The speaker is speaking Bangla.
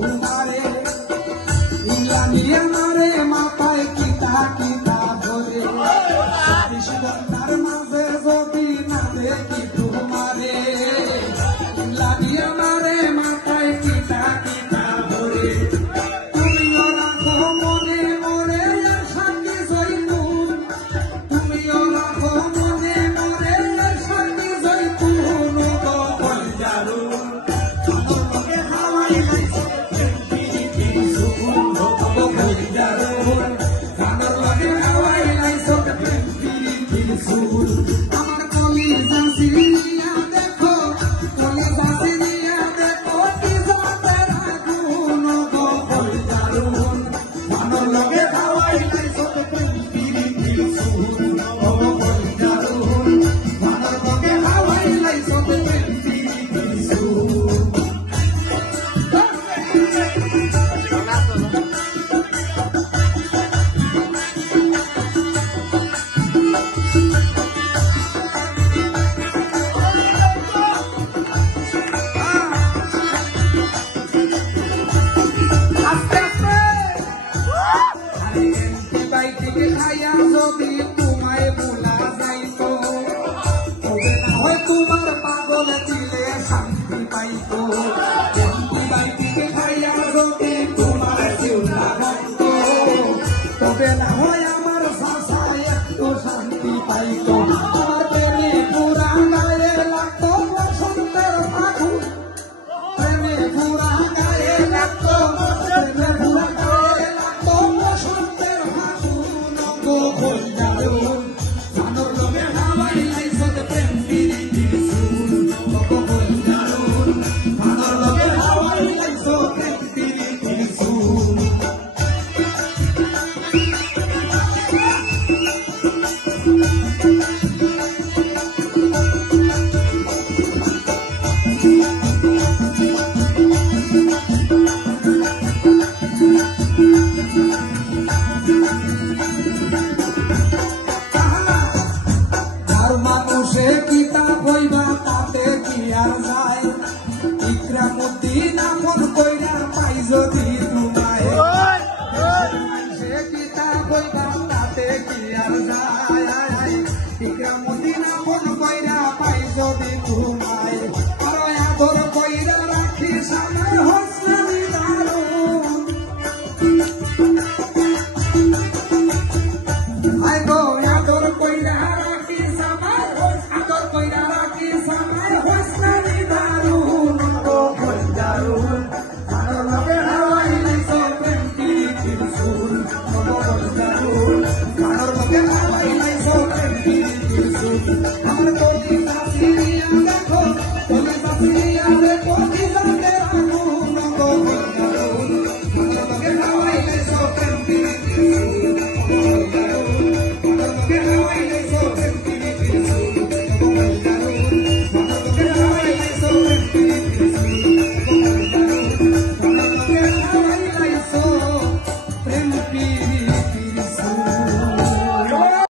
তোমারে ইংলানি আমারে মাথায় কিতা কিতা ধরে ঘন্টার মাঝে যদি না দেখি তোমারে ইংলানি আমারে মাথায় কিতা কিতা ধরে তুমিও রাখো মনে মনে শান্তি জৈতুন তুমিও রাখো মনে মনে শান্তি জৈতুন জারু আমার কলিজা সিরিয়া দেখো কলিজা সিরিয়া দেখো কি জাতের আগুন গো কলিজারুন মানর লগে খাওয়াই নাই সব পিরি পিরি সুর ও কলিজারুন মানর লগে খাওয়াই নাই সব পিরি পিরি সুর Ay, que vaya, yo vi